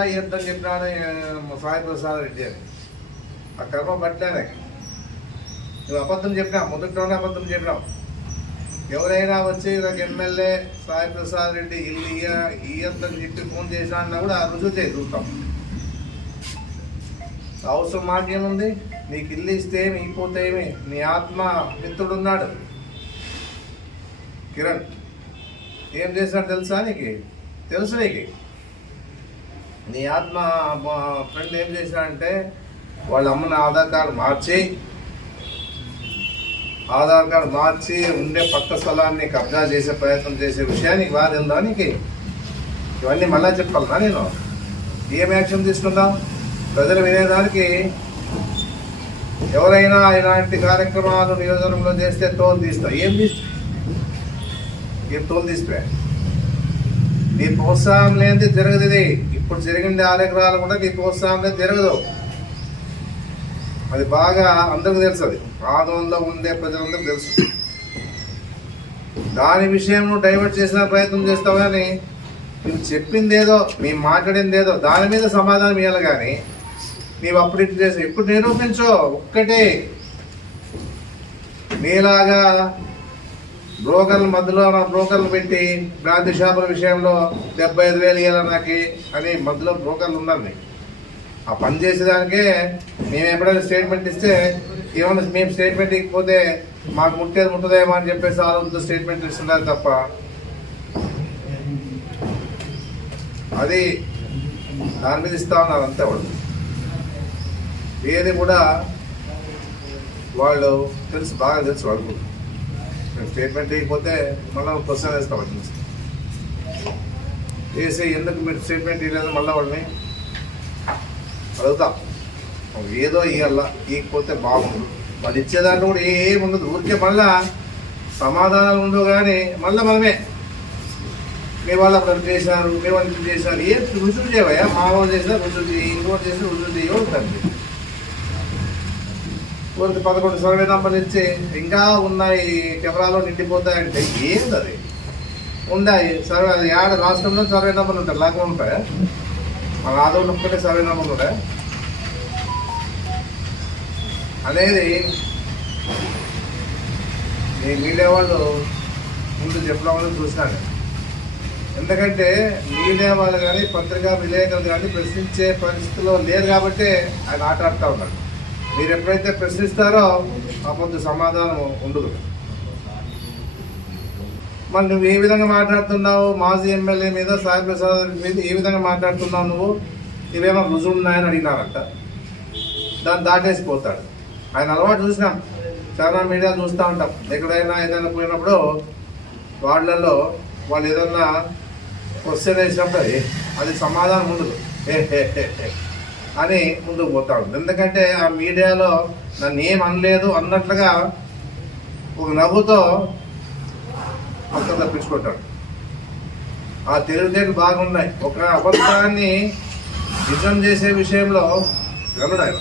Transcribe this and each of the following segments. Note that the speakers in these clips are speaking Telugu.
కూడా ఇద్దని చెప్పినాడు సాయి ప్రసాద్ రెడ్డి అని. ఆ కర్మ పట్టానే నువ్వు అబద్ధం చెప్పినావు, మొదట్లోనే అబద్ధం చెప్పినావు. ఎవరైనా వచ్చి నాకు ఎమ్మెల్యే సాయి ప్రసాద్ రెడ్డి ఇల్లు ఇయ్యద్దని చెప్పి ఫోన్ చేసినా అన్నా కూడా రుజువు చేసి చూస్తాం. అవసరం మాకేముంది? నీకు ఇల్లు ఇస్తే ఏమి ఇపోతే ఏమి? నీ ఆత్మ మిత్రుడున్నాడు కిరణ్, ఏం చేసినాడు తెలుసా నీకు? తెలుసు నీకు? నీ ఆత్మ ఫ్రెండ్ ఏం చేశాడంటే వాళ్ళ అమ్మని ఆధార్ కార్డు మార్చి ఉండే పక్క స్థలాన్ని కబ్జా చేసే ప్రయత్నం చేసే విషయానికి బాధ ఉందా నీకు? ఇవన్నీ మళ్ళా చెప్పాలన్నా నేను? ఏం యాక్షన్ తీసుకుందాం? ప్రజలు వినేదానికి ఎవరైనా ఇలాంటి కార్యక్రమాలు నియోజకవర్గంలో చేస్తే తోలు తీస్తా. ఏం తోలు తీస్తే నీ ప్రోత్సాహం లేనిది జరగదు. ఇది ఇప్పుడు జరిగింది 6 ఎకరాలు కూడా నీ ప్రోత్సాహం లేదు, జరగదు. అది బాగా అందరికి తెలుసు. అది ఆందోళనలో ఉండే ప్రజలందరికీ తెలుసు. దాని విషయం నువ్వు డైవర్ట్ చేసిన ప్రయత్నం చేస్తావు. కానీ నువ్వు చెప్పింది ఏదో, నీ మాట్లాడింది ఏదో, దాని మీద సమాధానం ఇవ్వాలి. కానీ నీవు అప్పుడు ఇటు చేసి ఇప్పుడు నిరూపించు. ఒక్కటే నీలాగా బ్రోకర్ల మధ్యలో బ్రోకర్లు పెట్టి బ్రాంతి షాపుల విషయంలో 75,000 ఇవ్వాలి నాకు అని మధ్యలో బ్రోకర్లు ఉన్నారు. ఆ పని చేసేదానికే మేము ఎప్పుడైనా స్టేట్మెంట్ ఇస్తే ఏమన్నా మేము స్టేట్మెంట్ ఇకపోతే మాకు ముట్టదేమో అని చెప్పేసి ఆలోచన స్టేట్మెంట్ ఇస్తున్నారు తప్ప అది దాని మీద ఇస్తా ఉన్నారు అంతే. వాళ్ళు ఏది కూడా వాళ్ళు తెలుసు, బాగా తెలుసు. వాళ్ళు స్టేట్మెంట్ ఇకపోతే మళ్ళీ క్వశ్చన్ వేస్తాం. వేసి ఎందుకు మీరు స్టేట్మెంట్ ఇవ్వలేదు మళ్ళీ వాళ్ళని అడుగుతాం. ఏదో ఇవ్వాల, ఇకపోతే బాగుంది. వాళ్ళు ఇచ్చేదాంట్లో కూడా ఏముండదు. ఊరికే మళ్ళా సమాధానాలు ఉండవు. కానీ మళ్ళీ మనమే మీ వాళ్ళు అప్పుడు చేశారు, మీ వాళ్ళు చేశారు. ఏ రుజువు చేయవయ్యా? మా వాళ్ళు చేసినా రుజువు చేయి, ఇంకోటి చేసి రుజువు చేయవుతుంది. ఊరికి 11 సర్వే నంబర్లు ఇచ్చి ఇంకా ఉన్నాయి కెమెరాలో నిండిపోతాయంటే ఏంది? అది ఉన్నాయి సర్వే. అది ఏడ రాష్ట్రంలో సర్వే నంబర్లు ఉంటాయి, లాగా ఉంటాయా? మన ఆదోళ్ళు ఒక్కటే సర్వే నంబర్లు ఉంటాయి అనేది ఈ మీడియా వాళ్ళు ముందు చెప్పడం చూసినాను. ఎందుకంటే మీడియా వాళ్ళు కానీ పత్రికా విలేకరులు కానీ ప్రశ్నించే పరిస్థితిలో లేరు కాబట్టి ఆయన ఆటాడుతూ ఉన్నాడు. మీరు ఎప్పుడైతే ప్రశ్నిస్తారో అప్పుడు సమాధానం ఉండదు. మరి నువ్వు ఏ విధంగా మాట్లాడుతున్నావు? మాజీ ఎమ్మెల్యే మీద, సాయి ప్రసాద్ మీద ఏ విధంగా మాట్లాడుతున్నావు నువ్వు? ఇవేమో రుజువు ఉన్నాయని అడిగినారంట. దాన్ని దాటేసిపోతాడు. ఆయన అలవాటు చూసినాం, చాలా మీడియా చూస్తూ ఉంటాం. ఎక్కడైనా ఏదైనా పోయినప్పుడు వాళ్ళల్లో వాళ్ళు ఏదన్నా క్వశ్చన్ వేసినప్పుడు అది సమాధానం ఉండదు, అని ముందుకు పోతా ఉంటుంది. ఎందుకంటే ఆ మీడియాలో నన్ను ఏం అనలేదు అన్నట్లుగా ఒక నవ్వుతో మొత్తం తప్పించుకుంటాడు. ఆ తెలివితేటలు బాగున్నాయి. ఒక అబద్ధాన్ని నిజం చేసే విషయంలో గనుడు ఆయన.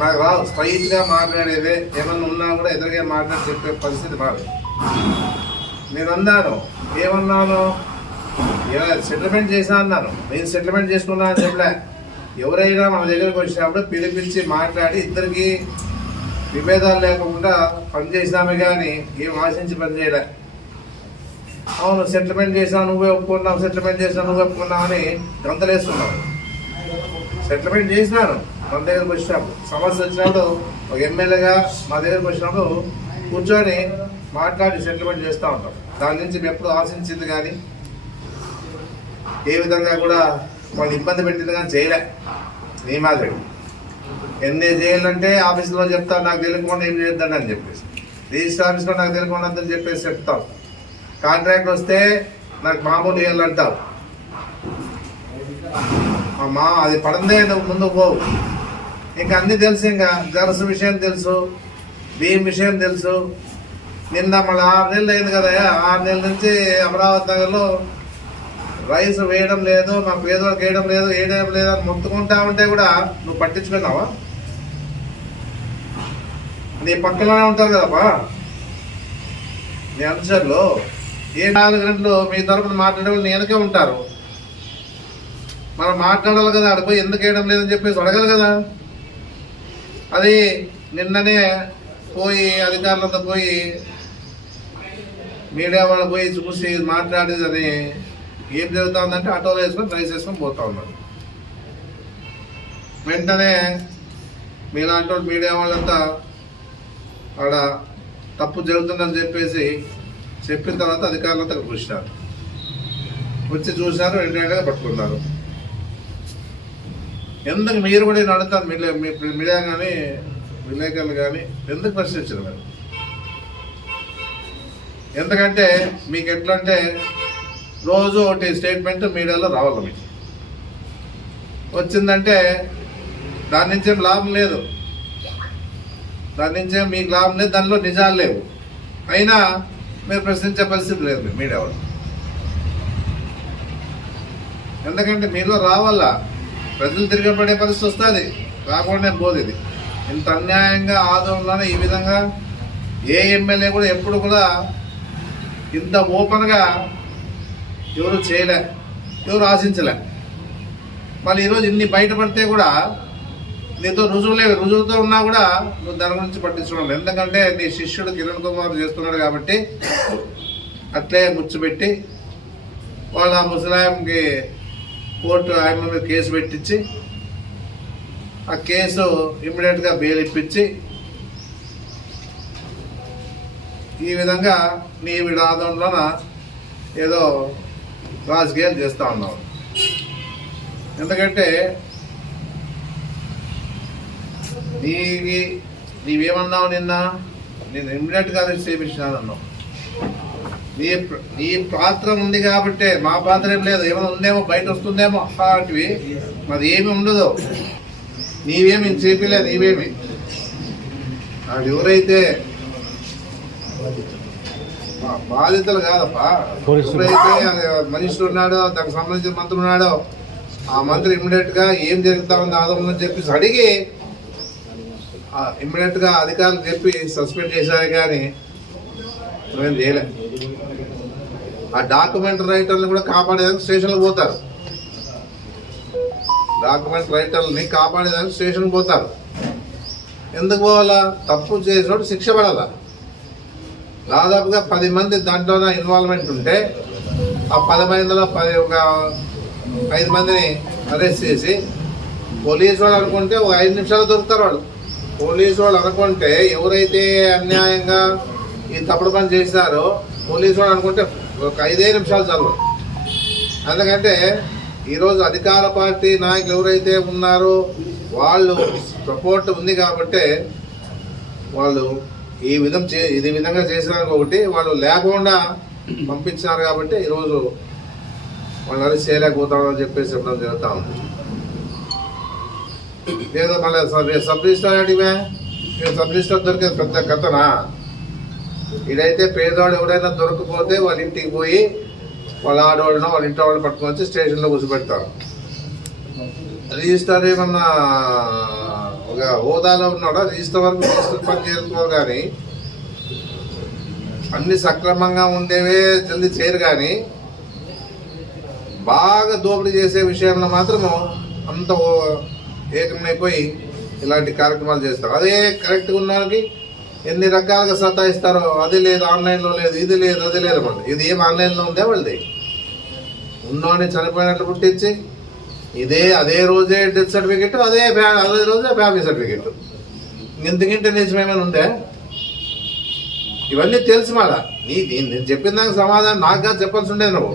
నాకు రాదు స్ట్రైట్గా మాట్లాడేదే. ఏమన్నా ఉన్నా కూడా ఎదురుగా మాట్లాడి చెప్పే పరిస్థితి రాదు. నేను అన్నాను, ఏమన్నాను? సెటిల్మెంట్ చేసా అన్నాను. నేను సెటిల్మెంట్ చేసుకున్నా అని చెప్పలే. ఎవరైనా మన దగ్గరకు వచ్చినప్పుడు పిలిపించి మాట్లాడి ఇద్దరికి విభేదాలు లేకుండా పనిచేసినామే కానీ ఏం ఆశించి పనిచేయలే. అవును సెటిల్మెంట్ చేసావు నువ్వే ఒప్పుకున్నావు, సెటిల్మెంట్ చేసావు నువ్వే ఒప్పుకున్నావు అని గంతలేస్తున్నావు. సెటిల్మెంట్ చేసినాను. మన దగ్గరకు వచ్చినప్పుడు సమస్య వచ్చినప్పుడు ఒక ఎమ్మెల్యేగా మా దగ్గరకు వచ్చినప్పుడు కూర్చొని మాట్లాడి సెటిల్మెంట్ చేస్తూ ఉంటాం. దాని నుంచి మేము ఎప్పుడు ఆశించింది కానీ ఏ విధంగా కూడా వాళ్ళు ఇబ్బంది పెట్టింది కానీ చేయలే. నీ మాదిరి ఎన్ని చేయాలంటే ఆఫీసులో చెప్తాను, నాకు తెలియకుండా ఏం చేయొద్దండి అని చెప్పేసి. రిజిస్టర్ ఆఫీస్లో నాకు తెలియకుండా అందని చెప్పేసి చెప్తావు. కాంట్రాక్ట్ వస్తే నాకు మామూలు ఇవ్వాలంటావు. అమ్మా అది పడందే నువ్వు ముందుకు పోవు. ఇంకా అన్నీ తెలుసు. ఇంకా జరసు విషయం తెలుసు, భీమ్ విషయం తెలుసు. నిన్న మళ్ళీ 6 నెలలు అయింది కదా. 6 నెలల నుంచి అమరావతి నగర్లో రైస్ వేయడం లేదు, మా పేదవాళ్ళకి వేయడం లేదు అని మొత్తుకుంటా ఉంటే కూడా నువ్వు పట్టించుకున్నావా? నీ పక్కలోనే ఉంటారు కదమ్మా నీ అనుచరులు. 4 గంటలు మీ తరపున మాట్లాడే వాళ్ళు నీ వెనకే ఉంటారు. మనం మాట్లాడాలి కదా, అడిపోయి ఎందుకు వేయడం లేదని చెప్పేసి అడగాలి కదా. అది నిన్ననే పోయి అధికారులతో పోయి మీడియా వాళ్ళు పోయి చూసి మాట్లాడేది అని ఏం జరుగుతుందంటే ఆటోలో వేసుకొని రైస్ వేసుకొని పోతా ఉన్నారు. వెంటనే మీలాంటి మీడియా వాళ్ళంతా ఆడ తప్పు జరుగుతుందని చెప్పేసి చెప్పిన తర్వాత అధికారులంతా చూసినారు, వచ్చి చూసినారు, వెంటనే పట్టుకున్నారు. ఎందుకు మీరు కూడా నేను అడుగుతాను, మీడియా కానీ విలేకరులు కానీ ఎందుకు ప్రశ్నించారు మీరు? ఎందుకంటే మీకు ఎట్లా అంటే రోజు ఒకటి స్టేట్మెంట్ మీడియాలో రావాలి, మీకు వచ్చిందంటే దాని నుంచేం లాభం లేదు, దాని నుంచేం మీకు లాభం లేదు, దానిలో నిజాలు లేవు. అయినా మీరు ప్రశ్నించే పరిస్థితి లేదు మీడియా వాళ్ళు. ఎందుకంటే మీలో రావాలా, ప్రజలు తిరగబడే పరిస్థితి వస్తుంది, రాకుండా పోదు. ఇది ఇంత అన్యాయంగా ఆందోళన ఈ విధంగా ఏ ఎమ్మెల్యే కూడా ఎప్పుడు కూడా ఇంత ఓపెన్గా ఎవరు చేయలే, ఎవరు ఆశించలే. మళ్ళీ ఈరోజు ఇన్ని బయటపడితే కూడా నీతో రుజువుతో ఉన్నా కూడా నువ్వు దాని గురించి పట్టించుకోవడం. ఎందుకంటే నీ శిష్యుడు కిరణ్ కుమార్ చేస్తున్నాడు కాబట్టి అట్లే ముచ్చిపెట్టి వాళ్ళ ముసలాయంకి కోర్టు ఆయన మీద కేసు పెట్టించి ఆ కేసు ఇమ్మీడియట్గా బెయిల్ ఇప్పించి ఈ విధంగా నీ విడాదంలోన ఏదో రాజకీయాలు చేస్తూ ఉన్నావు. ఎందుకంటే నీవేమన్నావు నిన్న, నేను ఇమ్మీడియట్గా అరెస్ట్ చేయించినాను అన్నావు. నీ పాత్ర ఉంది కాబట్టి, మా పాత్ర ఏం లేదు, ఏమైనా ఉందేమో బయట వస్తుందేమో అలాంటివి, మరి ఏమి ఉండదు. నీవేమి చేపిలే, నీవేమి అది ఎవరైతే బాధితులు కాదప్పా, ఎవరైతే మనిషి ఉన్నాడో దానికి సంబంధించిన మంత్రి ఉన్నాడో ఆ మంత్రి ఇమ్మీడియట్ గా ఏం జరుగుతా ఉంది ఆదమని చెప్పేసి అడిగి ఇమ్మీడియట్ గా అధికారులు చెప్పి సస్పెండ్ చేశారు. కానీ నువ్వేం చేయలే. ఆ డాక్యుమెంట్ రైటర్ని కూడా కాపాడేదానికి స్టేషన్కి పోతారు, డాక్యుమెంట్ రైటర్ని కాపాడేదానికి స్టేషన్కి పోతారు. ఎందుకు పోవాలా? తప్పు చేసినప్పుడు శిక్ష పడాలా. దాదాపుగా 10 మంది దాంట్లో ఇన్వాల్వ్మెంట్ ఉంటే ఆ 10 మందిలో ఒక 5 మందిని అరెస్ట్ చేసి పోలీసు వాళ్ళు అనుకుంటే ఒక 5 నిమిషాలు దొరుకుతారు వాళ్ళు. పోలీసు వాళ్ళు అనుకుంటే ఎవరైతే అన్యాయంగా ఈ తప్పుడు పని చేశారో పోలీసు వాళ్ళు అనుకుంటే ఒక 5 నిమిషాలు చదవరు. ఎందుకంటే ఈరోజు అధికార పార్టీ నాయకులు ఎవరైతే ఉన్నారో వాళ్ళు సపోర్ట్ ఉంది కాబట్టి వాళ్ళు ఈ విధంగా చేసినారు. ఒకటి వాళ్ళు లేకుండా పంపించినారు కాబట్టి ఈరోజు వాళ్ళు అరెస్ట్ చేయలేకపోతామని చెప్పేసి చెప్పడం జరుగుతూ ఉంది. ఏదో మళ్ళీ సబ్ రిజిస్టర్ అడిగివే, సబ్ రిజిస్టర్ దొరికేది పెద్ద కథనా? ఇదైతే పేదవాడు ఎవరైనా దొరకపోతే వాళ్ళ ఇంటికి పోయి వాళ్ళ ఆడవాళ్ళను వాళ్ళ ఇంటి వాళ్ళు పట్టుకొని వచ్చి స్టేషన్లో కూర్చోబెడతారు. రిజిస్టర్ ఏమన్నా ఒక హోదాలో ఉన్నాడా? రిజిస్టర్ వరకు రిజిస్టర్ పని చేసుకోరు, కానీ అన్ని సక్రమంగా ఉండేవే జల్దీ చేయరు. కానీ బాగా దోపిడీ చేసే విషయంలో మాత్రము అంత ఏకమైపోయి ఇలాంటి కార్యక్రమాలు చేస్తారు. అదే కరెక్ట్గా ఉన్నవానికి ఎన్ని రకాలుగా సతాయిస్తారో, అది లేదు, ఆన్లైన్లో లేదు, ఇది లేదు, అది లేదు. మళ్ళీ ఇది ఏం ఆన్లైన్లో ఉందే వాళ్ళది. ఉన్నోని చనిపోయినట్లు పుట్టించి అదే రోజే డెత్ సర్టిఫికెట్, అదే రోజే ఫ్యామిలీ సర్టిఫికెట్. ఇంతకింటే నిజమేమైనా ఉందే? ఇవన్నీ తెలుసు. మళ్ళా నేను చెప్పిన దానికి సమాధానం నాకు కాదు చెప్పాల్సి ఉండేది, నువ్వు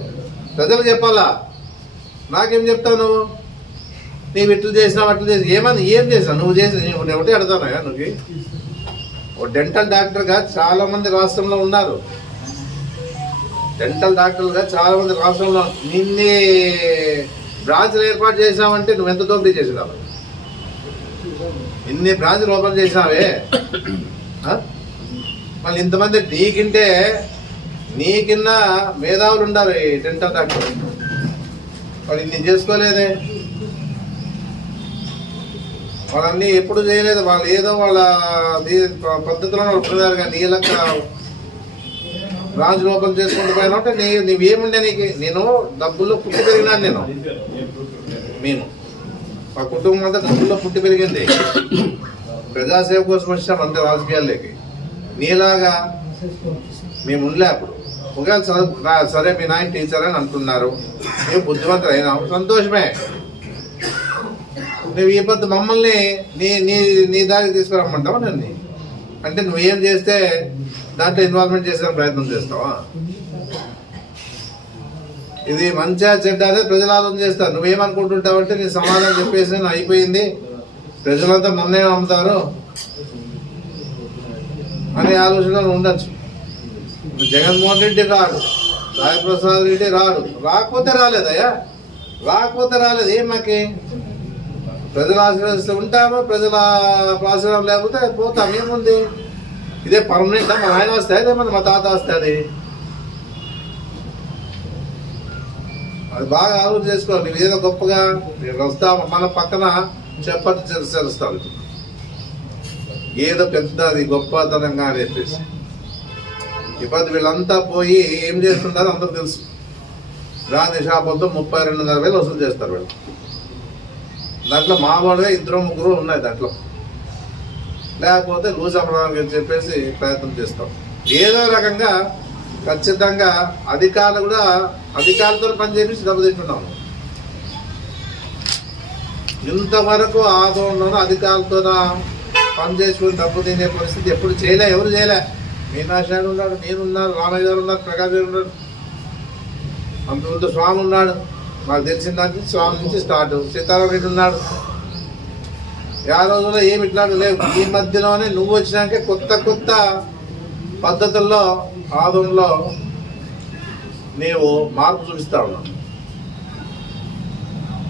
ప్రజలు చెప్పాలా. నాకేం చెప్తావు నువ్వు? నీవు ఇట్లు చేసినావు అట్లు చేసి ఏం చేసినావు? నువ్వు చేసి ఒకటే అడుగుతానా? నువ్వు ఓ డెంటల్ డాక్టర్గా చాలా మంది రాష్ట్రంలో ఉన్నారు. డెంటల్ డాక్టర్లుగా చాలా మంది రాష్ట్రంలో నిన్నే బ్రాంచ్లు ఏర్పాటు చేసావంటే నువ్వు ఎంత దోపిడీ చేసినావు? ఇన్ని బ్రాంచ్లు ఓపెన్ చేసినావే, మళ్ళీ ఇంతమంది నీకిన్న మేధావులు ఉన్నారు ఈ డెంటల్ డాక్టర్. వాళ్ళు ఇన్ని చేసుకోలేదే, వాళ్ళన్నీ ఎప్పుడు చేయలేదు. వాళ్ళు ఏదో వాళ్ళ పద్ధతిలో వాళ్ళు పోయినారు. కానీ నీ లెక్క బ్రాంచ్ ఓపెన్ చేసుకుంటూ పోయినా అంటే నీవేముండే నీకు? నేను డబ్బుల్లో పుట్టి పెరిగినాను. నేను మేము మా కుటుంబం అంతా గుంపులో పుట్టి పెరిగింది, ప్రజాసేవ కోసం వచ్చినాం అంతే రాజకీయాల్లోకి. నీలాగా మేము ఉండలే అప్పుడు. ఒకవేళ సరే మీ నాయన టీచర్ అని అంటున్నారు, మేము బుద్ధిమంతులు అయినాం, సంతోషమే. నువ్వు ఈ పొద్దు మమ్మల్ని నీ నీ నీ దారికి తీసుకురమ్మంటావా నన్ను? అంటే నువ్వేం చేస్తే దాంట్లో ఇన్వాల్వ్మెంట్ చేసే ప్రయత్నం చేస్తావా? ఇది మంచిగా చెడ్డ అదే ప్రజలు ఆలోచన చేస్తారు. నువ్వేమనుకుంటుంటావు అంటే నీ సమాధానం చెప్పేసి అయిపోయింది, ప్రజలంతా నన్నే నమ్ముతారు అనే ఆలోచనలు ఉండొచ్చు. జగన్మోహన్ రెడ్డి రాడు, రాయప్రసాద్ రెడ్డి రాడు, రాకపోతే రాలేదయ్యా, రాకపోతే రాలేదు. ఏం మాకి ప్రజలు ఆశీర్వదిస్తూ ఉంటామో, ప్రజల ఆశీర్వాదం లేకపోతే పోతాం, ఏముంది? ఇదే పర్మనెంట్. మా ఆయన వస్తే అదే మా తాత వస్తే అది బాగా ఆలోచన చేసుకోవాలి. నువ్వు ఏదో గొప్పగా వస్తావు, మన పక్కన చెప్పని చేరుస్తావు, ఏదో పెద్ద అది గొప్పతనంగా అని చెప్పేసి. ఇప్పుడు వీళ్ళంతా పోయి ఏం చేస్తున్నారో అందరూ తెలుసు. గాంధీ షాపులతో 32,500 వసూలు చేస్తారు వీళ్ళు. దాంట్లో మా వాళ్ళే 2-3 ఉన్నాయి దాంట్లో, లేకపోతే లూజ్ అమరావతి చెప్పేసి ప్రయత్నం చేస్తాం. ఏదో రకంగా ఖచ్చితంగా అధికారులు కూడా అధికారులతో పని చేపించి దెబ్బతింటున్నాము. ఇంతవరకు ఆందోళన అధికారులతో పని చేసుకుని డబ్బు తినే పరిస్థితి ఎప్పుడు చేయలే, ఎవరు చేయలే. మీనాశాడు ఉన్నాడు, నేనున్నాను, రామయ్య గారు ఉన్నారు, ప్రకాష్ గారు ఉన్నాడు, అంతకుముందు స్వామి ఉన్నాడు, నాకు తెలిసిన దానికి స్వామి నుంచి స్టార్ట్. సీతారాం రెడ్డి ఉన్నాడు. ఆ రోజుల్లో ఏమి ఇట్లాంటి లేవు. ఈ మధ్యలోనే నువ్వు వచ్చినాకే కొత్త కొత్త పద్ధతుల్లో ఆదంలో నీవు మార్పు చూపిస్తా ఉన్నావు.